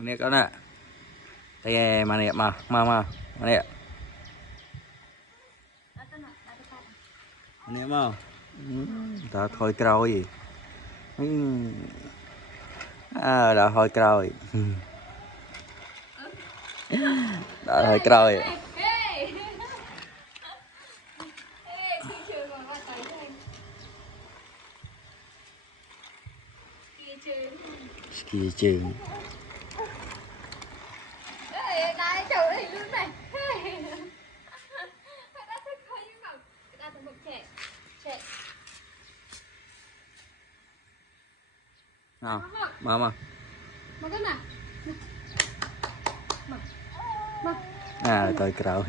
nè con nè tay mà nè mà nè nè mà đã thôi cào gì đã thôi cào gì đã thôi cào gì kia trường nào mà tôi cào